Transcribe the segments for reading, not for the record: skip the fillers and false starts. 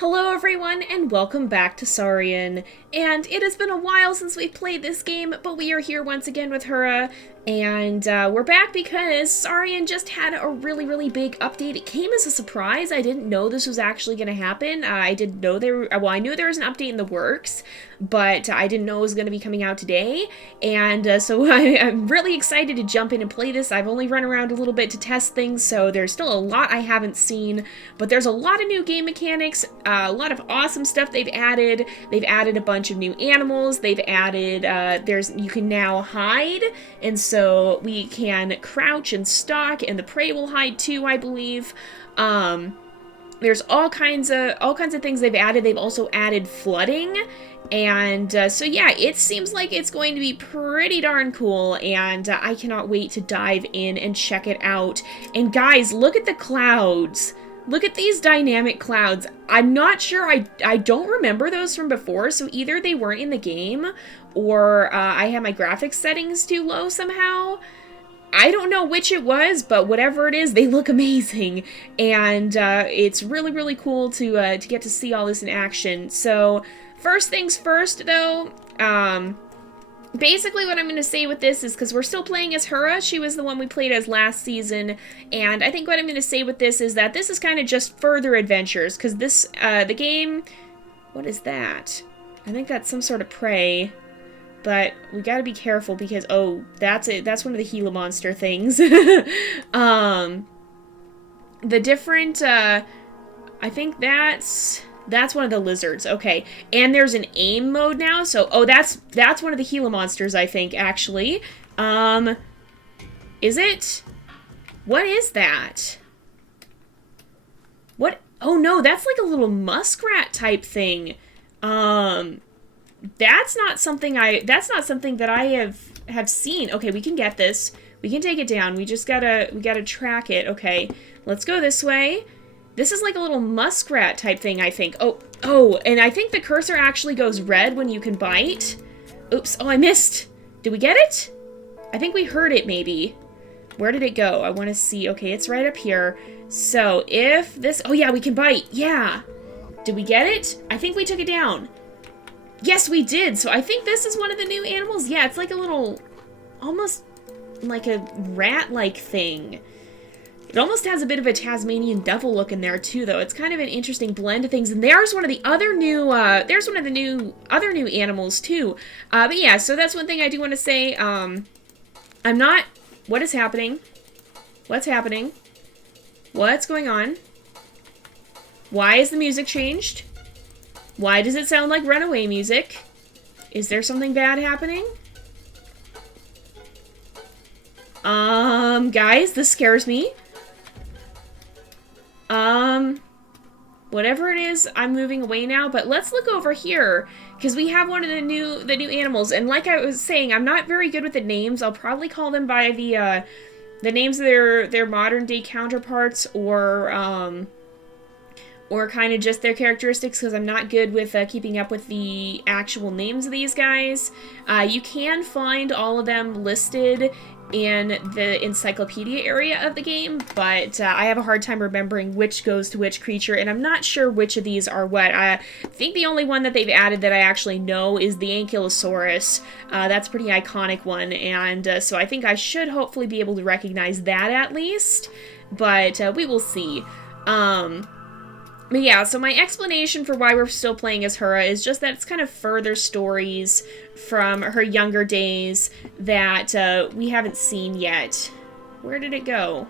Hello everyone, and welcome back to Saurian. And it has been a while since we played this game, but we are here once again with Hyrra, and we're back because Saurian just had a really big update. It came as a surprise. I didn't know this was actually going to happen. I didn't know I knew there was an update in the works, but I didn't know it was going to be coming out today. And so I'm really excited to jump in and play this. I've only run around a little bit to test things, so there's still a lot I haven't seen, but there's a lot of new game mechanics, a lot of awesome stuff they've added. They've added a bunch of new animals. They've added, you can now hide, and so we can crouch and stalk, and the prey will hide too, I believe. There's all kinds of things they've added. They've also added flooding, and so yeah, it seems like it's going to be pretty darn cool, and I cannot wait to dive in and check it out. And guys, look at the clouds. Look at these dynamic clouds. I'm not sure, I don't remember those from before, so either they weren't in the game, or I had my graphics settings too low somehow. I don't know which it was, but whatever it is, they look amazing, and it's really cool to get to see all this in action. So, first things first, though, basically what I'm going to say with this is, because we're still playing as Hyrra, she was the one we played as last season, and I think what I'm going to say with this is that this is kind of just further adventures, because this, the game, what is that? I think that's some sort of prey, but we gotta be careful because, oh, that's it, that's one of the Gila monster things. The different, I think that's one of the lizards, okay. And there's an aim mode now, so, oh, that's one of the Gila monsters, I think, actually. Is it? What is that? What? Oh no, that's like a little muskrat type thing. That's not something that I have seen. Okay, we can get this. We can take it down. We gotta track it. Okay, let's go this way. This is like a little muskrat type thing, I think. Oh, and I think the cursor actually goes red when you can bite. Oops, oh, I missed. Did we get it? I think we heard it, maybe. Where did it go? I want to see. Okay, it's right up here. So, if this... Oh, yeah, we can bite. Yeah. Did we get it? I think we took it down. Yes, we did. So, I think this is one of the new animals. Yeah, it's like a little... almost like a rat-like thing. It almost has a bit of a Tasmanian devil look in there too, though. It's kind of an interesting blend of things. And there's one of the other new, other new animals too. But yeah, so that's one thing I do want to say. I'm not... What is happening? What's happening? What's going on? Why is the music changed? Why does it sound like runaway music? Is there something bad happening? Guys, this scares me. Whatever it is, I'm moving away now, but let's look over here, because we have one of the new animals, and like I was saying, I'm not very good with the names. I'll probably call them by the names of their modern-day counterparts, or kind of just their characteristics, because I'm not good with keeping up with the actual names of these guys. You can find all of them listed in the encyclopedia area of the game, but I have a hard time remembering which goes to which creature, and I'm not sure which of these are what. I think the only one that they've added that I actually know is the Ankylosaurus. That's a pretty iconic one, and so I think I should hopefully be able to recognize that at least, but we will see. But yeah, so my explanation for why we're still playing as Hyrra is just that it's kind of further stories from her younger days that we haven't seen yet. Where did it go?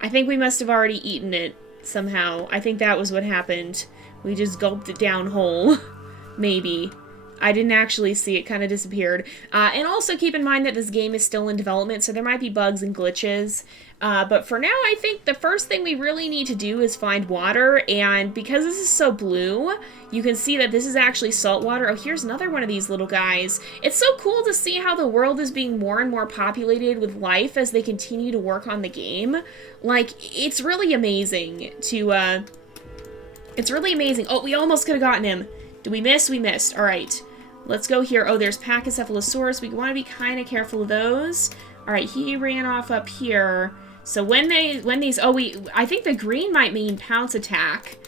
I think we must have already eaten it somehow. I think that was what happened. We just gulped it down whole. Maybe. I didn't actually see it, kind of disappeared. And also keep in mind that this game is still in development, so there might be bugs and glitches. But for now, I think the first thing we really need to do is find water, and because this is so blue, you can see that this is actually salt water. Oh, here's another one of these little guys. It's so cool to see how the world is being more and more populated with life as they continue to work on the game. Like, it's really amazing to, it's really amazing. Oh, we almost could have gotten him. Did we miss? We missed. All right. Let's go here. Oh, there's Pachycephalosaurus. We want to be kind of careful of those. All right, he ran off up here. So when these, oh, I think the green might mean pounce attack.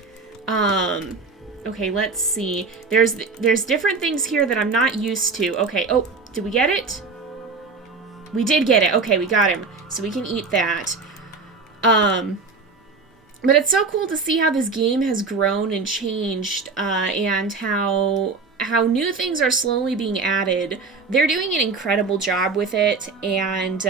Okay, let's see. There's different things here that I'm not used to. Okay, oh, did we get it? We did get it. Okay, we got him. So we can eat that. But it's so cool to see how this game has grown and changed, and how new things are slowly being added. They're doing an incredible job with it, and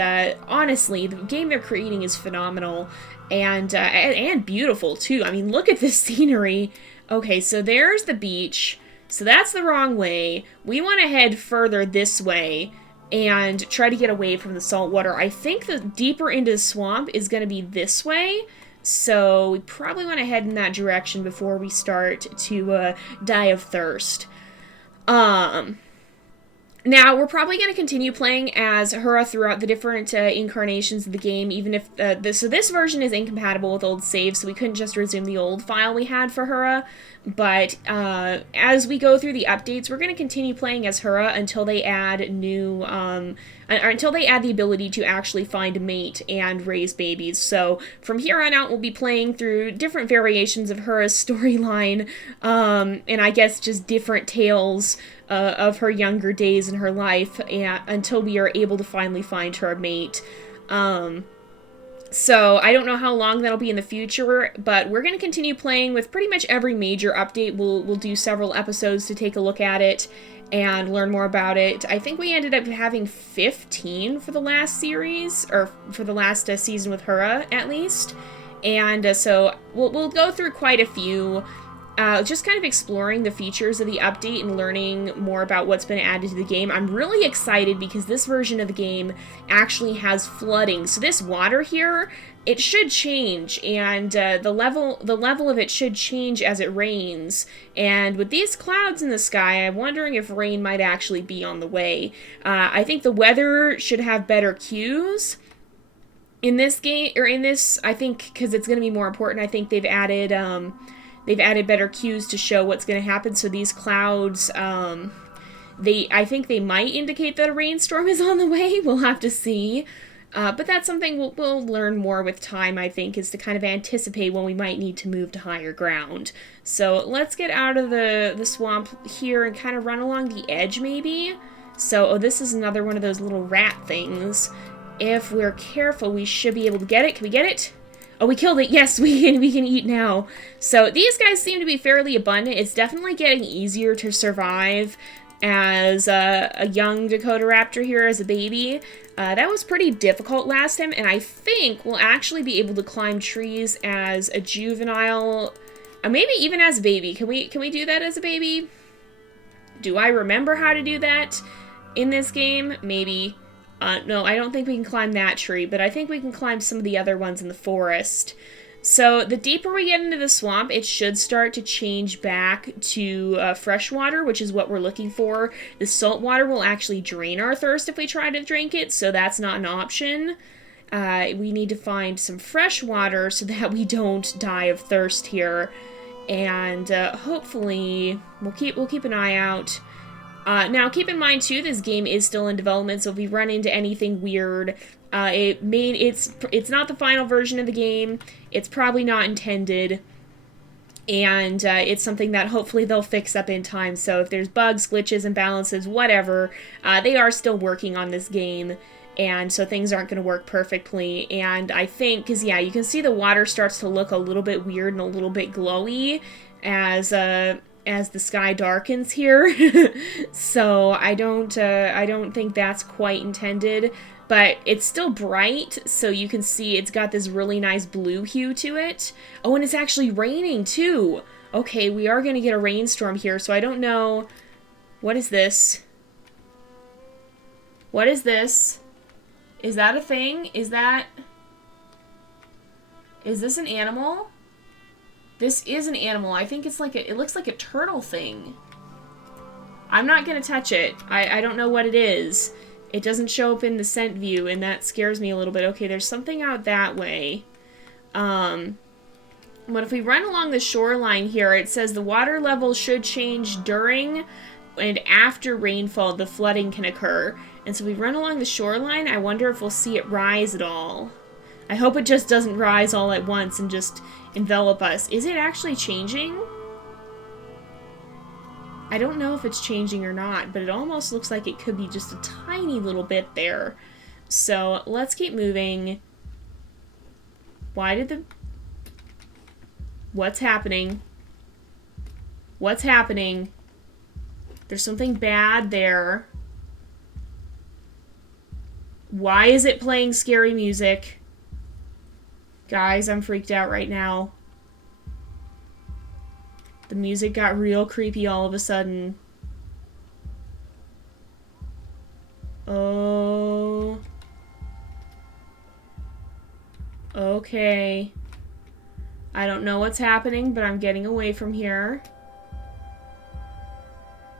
honestly, the game they're creating is phenomenal, and beautiful too. I mean, look at this scenery. Okay, so there's the beach. So that's the wrong way. We want to head further this way and try to get away from the salt water. I think the deeper into the swamp is going to be this way. So we probably want to head in that direction before we start to die of thirst. Now, we're probably going to continue playing as Hyrra throughout the different incarnations of the game, even if this version is incompatible with old saves, so we couldn't just resume the old file we had for Hyrra. But as we go through the updates, we're going to continue playing as Hyrra until they add new, until they add the ability to actually find a mate and raise babies. So from here on out, we'll be playing through different variations of Hyrra's storyline, and I guess just different tales of her younger days in her life, until we are able to finally find her a mate. So I don't know how long that'll be in the future, but we're going to continue playing with pretty much every major update. We'll do several episodes to take a look at it and learn more about it. I think we ended up having 15 for the last series, or for the last season with Hyrra, at least. And so we'll go through quite a few, just kind of exploring the features of the update and learning more about what's been added to the game. I'm really excited because this version of the game actually has flooding. So this water here, it should change, and the level of it should change as it rains. And with these clouds in the sky, I'm wondering if rain might actually be on the way. I think the weather should have better cues in this game, or in this, I think, because it's going to be more important. I think they've added better cues to show what's going to happen. So these clouds, I think they might indicate that a rainstorm is on the way. We'll have to see. But that's something we'll learn more with time, I think, is to kind of anticipate when we might need to move to higher ground. So let's get out of the swamp here and kind of run along the edge, maybe. So, this is another one of those little rat things. If we're careful, we should be able to get it. Can we get it? Oh, we killed it. Yes, we can eat now. So these guys seem to be fairly abundant. It's definitely getting easier to survive as a young Dakota Raptor here as a baby. That was pretty difficult last time, and I think we'll actually be able to climb trees as a juvenile, maybe even as a baby. Can we do that as a baby? Do I remember how to do that in this game? Maybe. No, I don't think we can climb that tree, but I think we can climb some of the other ones in the forest. So the deeper we get into the swamp, it should start to change back to fresh water, which is what we're looking for. The salt water will actually drain our thirst if we try to drink it, so that's not an option. We need to find some fresh water so that we don't die of thirst here. And hopefully, we'll keep an eye out. Now, keep in mind, too, this game is still in development, so if we run into anything weird, it's not the final version of the game, it's probably not intended, and it's something that hopefully they'll fix up in time. So if there's bugs, glitches, imbalances, whatever, they are still working on this game, and so things aren't going to work perfectly. And I think, because, yeah, you can see the water starts to look a little bit weird and a little bit glowy as the sky darkens here. So I don't think that's quite intended, but it's still bright, so you can see it's got this really nice blue hue to it. Oh, and it's actually raining too. Okay, we are going to get a rainstorm here, so I don't know. What is this? What is this? Is that a thing? Is this an animal? This is an animal. I think it's like it looks like a turtle thing. I'm not gonna touch it. I don't know what it is. It doesn't show up in the scent view, and that scares me a little bit. Okay, there's something out that way. But if we run along the shoreline here, it says the water level should change during and after rainfall, the flooding can occur. And so we run along the shoreline. I wonder if we'll see it rise at all. I hope it just doesn't rise all at once and just envelop us. Is it actually changing? I don't know if it's changing or not, but it almost looks like it could be just a tiny little bit there. So let's keep moving. Why did the... What's happening? What's happening? There's something bad there. Why is it playing scary music? Guys, I'm freaked out right now. The music got real creepy all of a sudden. Oh. Okay. I don't know what's happening, but I'm getting away from here.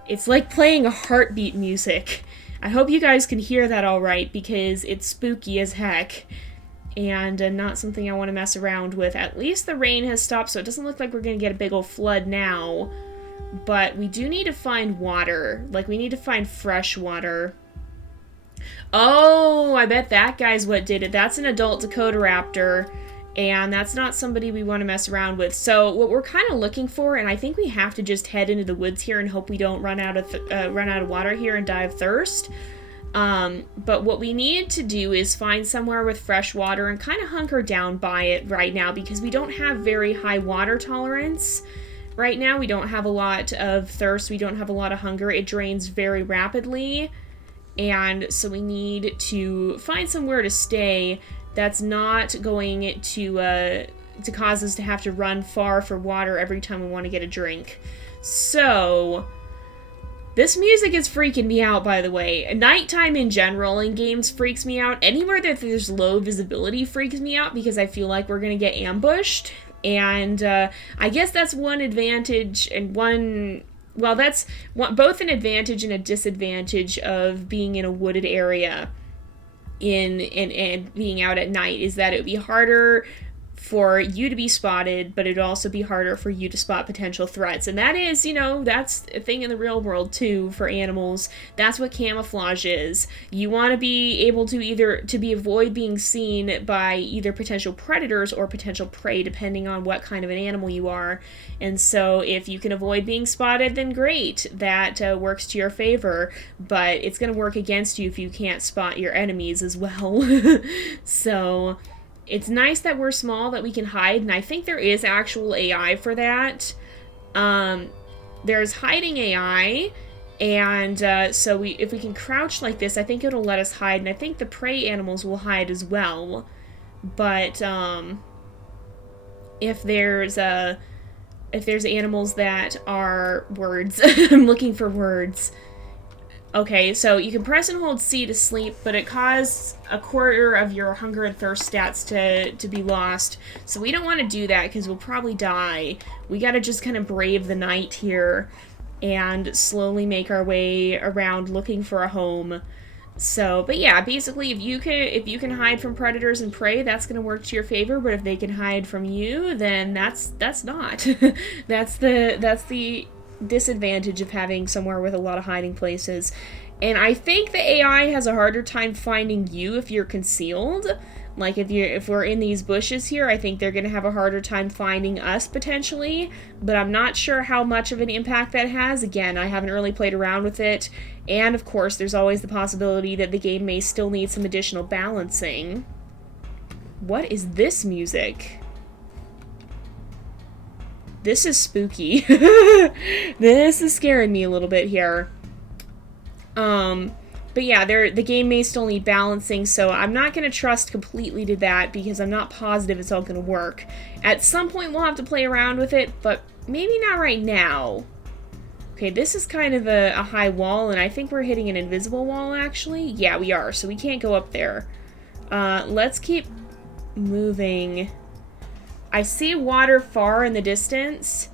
It's like playing a heartbeat music. I hope you guys can hear that all right, because it's spooky as heck. And not something I want to mess around with. At least the rain has stopped, so it doesn't look like we're going to get a big old flood now. But we do need to find water. Like, we need to find fresh water. Oh, I bet that guy's what did it. That's an adult Dakota Raptor. And that's not somebody we want to mess around with. So what we're kind of looking for, and I think we have to just head into the woods here and hope we don't run out of water here and die of thirst. But what we need to do is find somewhere with fresh water and kind of hunker down by it right now, because we don't have very high water tolerance. Right now we don't have a lot of thirst, we don't have a lot of hunger, it drains very rapidly, and so we need to find somewhere to stay that's not going to cause us to have to run far for water every time we want to get a drink. So... this music is freaking me out, by the way. Nighttime in general in games freaks me out. Anywhere that there's low visibility freaks me out because I feel like we're going to get ambushed. And I guess that's one advantage and one... well, that's both an advantage and a disadvantage of being in a wooded area and being out at night, is that it would be harder for you to be spotted, but it'd also be harder for you to spot potential threats. And that is, you know, that's a thing in the real world too for animals. That's what camouflage is. You want to be able to avoid being seen by either potential predators or potential prey, depending on what kind of an animal you are. And so if you can avoid being spotted, then great. That works to your favor, but it's going to work against you if you can't spot your enemies as well. So... it's nice that we're small, that we can hide, and I think there is actual AI for that. There's hiding AI, and so if we can crouch like this, I think it'll let us hide, and I think the prey animals will hide as well. But if there's animals that are words, I'm looking for words. Okay, so you can press and hold C to sleep, but it caused a quarter of your hunger and thirst stats to be lost. So we don't want to do that because we'll probably die. We gotta just kind of brave the night here and slowly make our way around looking for a home. So, but yeah, basically if you can hide from predators and prey, that's gonna work to your favor, but if they can hide from you, then that's not. That's the disadvantage of having somewhere with a lot of hiding places. And I think the AI has a harder time finding you if you're concealed. Like if we're in these bushes here, I think they're gonna have a harder time finding us potentially, but I'm not sure how much of an impact that has. Again, I haven't really played around with it, and of course there's always the possibility that the game may still need some additional balancing. What is this music? This is spooky. This is scaring me a little bit here. But yeah, the game may still need balancing, so I'm not going to trust completely to that because I'm not positive it's all going to work. At some point we'll have to play around with it, but maybe not right now. Okay, this is kind of a high wall, and I think we're hitting an invisible wall, actually. Yeah, we are, so we can't go up there. Let's keep moving. I see water far in the distance,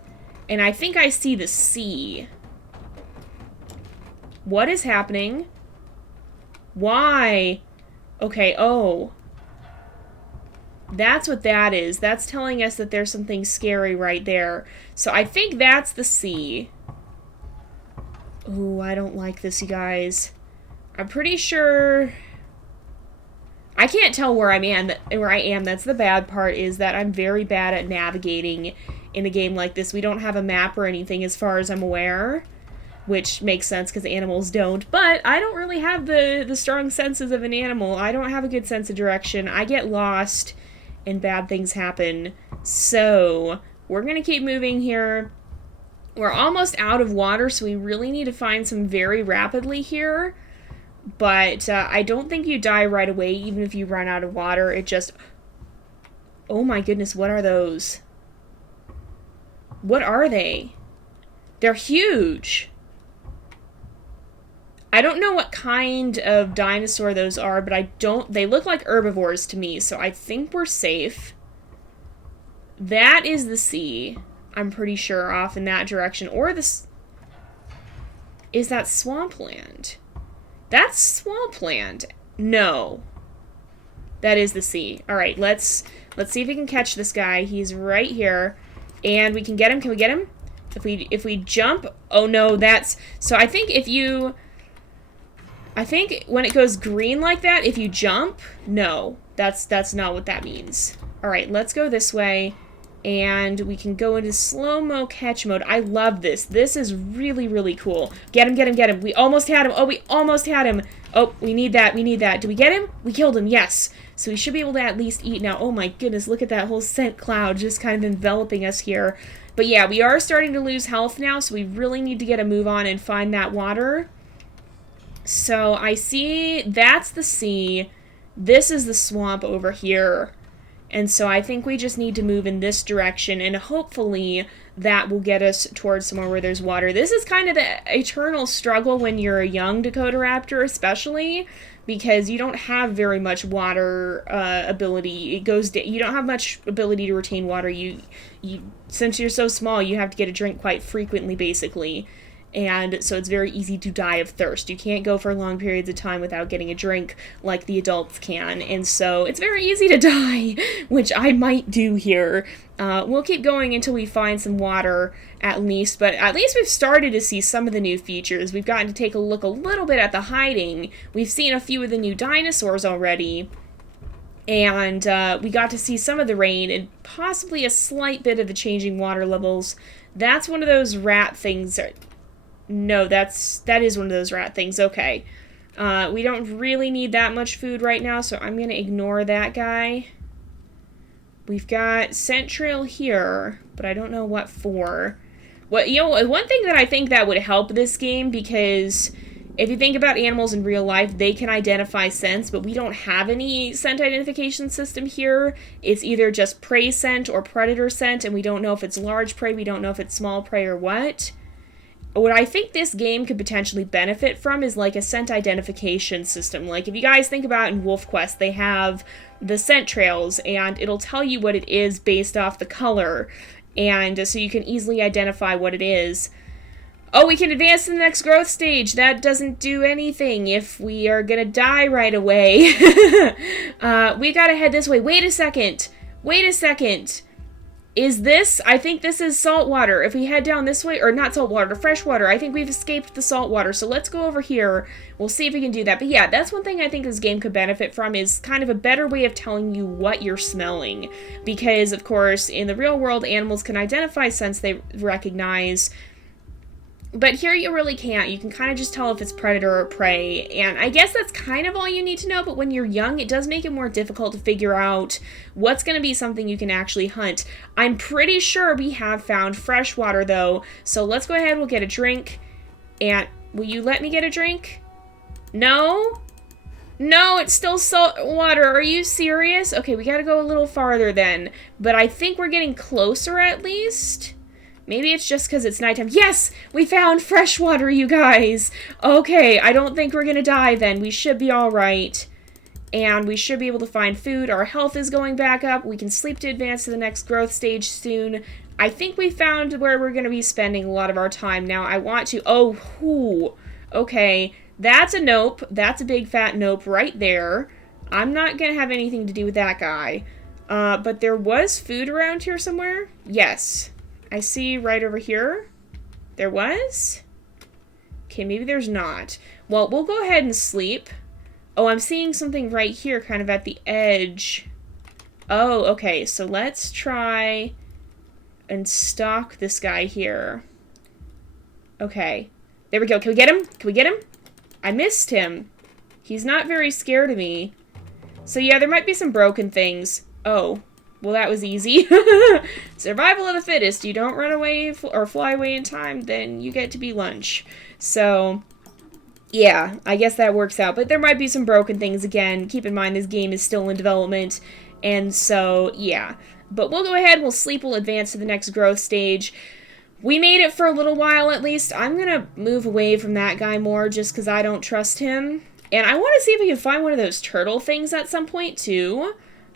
and I think I see the sea. What is happening? Why? Okay, oh. That's what that is. That's telling us that there's something scary right there. So I think that's the sea. Ooh, I don't like this, you guys. I'm pretty sure... I can't tell where I am. That's the bad part, is that I'm very bad at navigating in a game like this. We don't have a map or anything as far as I'm aware, which makes sense because animals don't. But I don't really have the strong senses of an animal. I don't have a good sense of direction. I get lost and bad things happen. So we're going to keep moving here. We're almost out of water, so we really need to find some very rapidly here. But I don't think you die right away, even if you run out of water. It just... Oh my goodness, what are those? What are they? They're huge. I don't know what kind of dinosaur those are, but they look like herbivores to me, so I think we're safe. That is the sea, I'm pretty sure, off in that direction. Or this... Is that swampland? That's swampland. No. That is the sea. Alright, let's see if we can catch this guy. He's right here. And we can get him. Can we get him? If we jump... Oh no, that's... So I think when it goes green like that, if you jump... No. That's not what that means. Alright, let's go this way. And we can go into slow-mo catch mode. I love this. This is really, really cool. Get him, get him, get him. We almost had him. Oh, we almost had him. Oh, we need that. We need that. Did we get him? We killed him. Yes. So we should be able to at least eat now. Oh my goodness, look at that whole scent cloud just kind of enveloping us here. But yeah, we are starting to lose health now, so we really need to get a move on and find that water. So I see that's the sea. This is the swamp over here. And so I think we just need to move in this direction, and hopefully that will get us towards somewhere where there's water. This is kind of the eternal struggle when you're a young Dakota Raptor, especially, because you don't have very much water ability. You don't have much ability to retain water. Since you're so small, you have to get a drink quite frequently, basically. And so it's very easy to die of thirst. You can't go for long periods of time without getting a drink like the adults can. And so it's very easy to die, which I might do here. We'll keep going until we find some water, at least. But at least we've started to see some of the new features. We've gotten to take a look a little bit at the hiding. We've seen a few of the new dinosaurs already. And we got to see some of the rain and possibly a slight bit of the changing water levels. That's one of those rat things... No, that is one of those rat things. Okay. We don't really need that much food right now, so I'm going to ignore that guy. We've got scent trail here, but I don't know what for. One thing that I think that would help this game, because if you think about animals in real life, they can identify scents, but we don't have any scent identification system here. It's either just prey scent or predator scent, and we don't know if it's large prey, we don't know if it's small prey or what. What I think this game could potentially benefit from is like a scent identification system. Like if you guys think about in Wolf Quest, they have the scent trails and it'll tell you what it is based off the color. And so you can easily identify what it is. Oh, we can advance to the next growth stage. That doesn't do anything if we are gonna die right away. We gotta head this way. Wait a second. Wait a second. Is this? I think this is salt water. If we head down this way, or not salt water, fresh water, I think we've escaped the salt water. So let's go over here. We'll see if we can do that. But yeah, that's one thing I think this game could benefit from, is kind of a better way of telling you what you're smelling. Because, of course, in the real world, animals can identify scents they recognize. But here you really can't. You can kind of just tell if it's predator or prey. And I guess that's kind of all you need to know. But when you're young, it does make it more difficult to figure out what's going to be something you can actually hunt. I'm pretty sure we have found fresh water, though. So let's go ahead. We'll get a drink. And will you let me get a drink? No? No, it's still salt water. Are you serious? Okay, we got to go a little farther then. But I think we're getting closer at least. Maybe it's just because it's nighttime. Yes! We found fresh water, you guys! Okay, I don't think we're gonna die then. We should be alright. And we should be able to find food. Our health is going back up. We can sleep to advance to the next growth stage soon. I think we found where we're gonna be spending a lot of our time now. I want to... Oh, whoo. Okay, that's a nope. That's a big fat nope right there. I'm not gonna have anything to do with that guy. But there was food around here somewhere? Yes. I see right over here. There was? Okay, maybe there's not. Well, we'll go ahead and sleep. Oh, I'm seeing something right here, kind of at the edge. Oh, okay, so let's try and stalk this guy here. Okay. There we go. Can we get him? Can we get him? I missed him. He's not very scared of me. So yeah, there might be some broken things. Oh. Well, that was easy. Survival of the fittest. You don't run away or fly away in time, then you get to be lunch. So, yeah, I guess that works out. But there might be some broken things again. Keep in mind, this game is still in development. And so, yeah. But we'll go ahead, we'll sleep, we'll advance to the next growth stage. We made it for a little while, at least. I'm going to move away from that guy more, just because I don't trust him. And I want to see if we can find one of those turtle things at some point, too.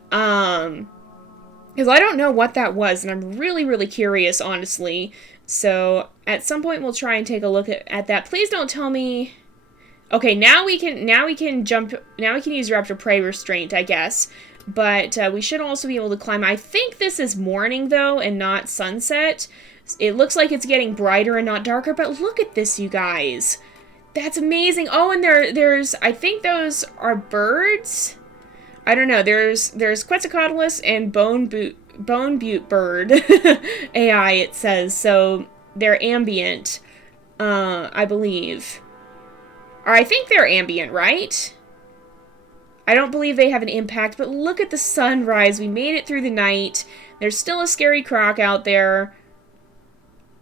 Because I don't know what that was, and I'm really, really curious, honestly. So, at some point, we'll try and take a look at that. Please don't tell me... Okay, now we can jump... Now we can use Raptor Prey Restraint, I guess. But we should also be able to climb. I think this is morning, though, and not sunset. It looks like it's getting brighter and not darker, but look at this, you guys. That's amazing. Oh, and there's... I think those are birds... I don't know, there's Quetzalcoatlus and Bone Butte Bird AI, it says, so they're ambient, I believe. Or I think they're ambient, right? I don't believe they have an impact, but look at the sunrise. We made it through the night. There's still a scary croc out there.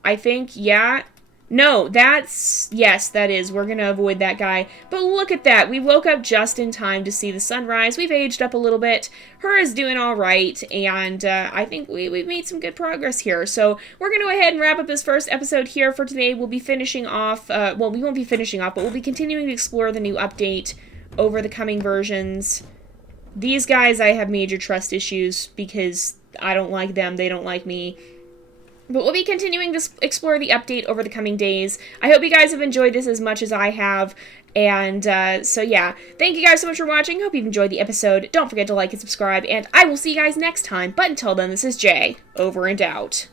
I think, yeah. No, that's... Yes, that is. We're going to avoid that guy. But look at that. We woke up just in time to see the sunrise. We've aged up a little bit. Hyrra's doing all right. And I think we've made some good progress here. So we're going to go ahead and wrap up this first episode here for today. We'll be finishing off... well, we won't be finishing off, but we'll be continuing to explore the new update over the coming versions. These guys, I have major trust issues because I don't like them. They don't like me. But we'll be continuing to explore the update over the coming days. I hope you guys have enjoyed this as much as I have. And so yeah, thank you guys so much for watching. Hope you've enjoyed the episode. Don't forget to like and subscribe. And I will see you guys next time. But until then, this is Jay. Over and out.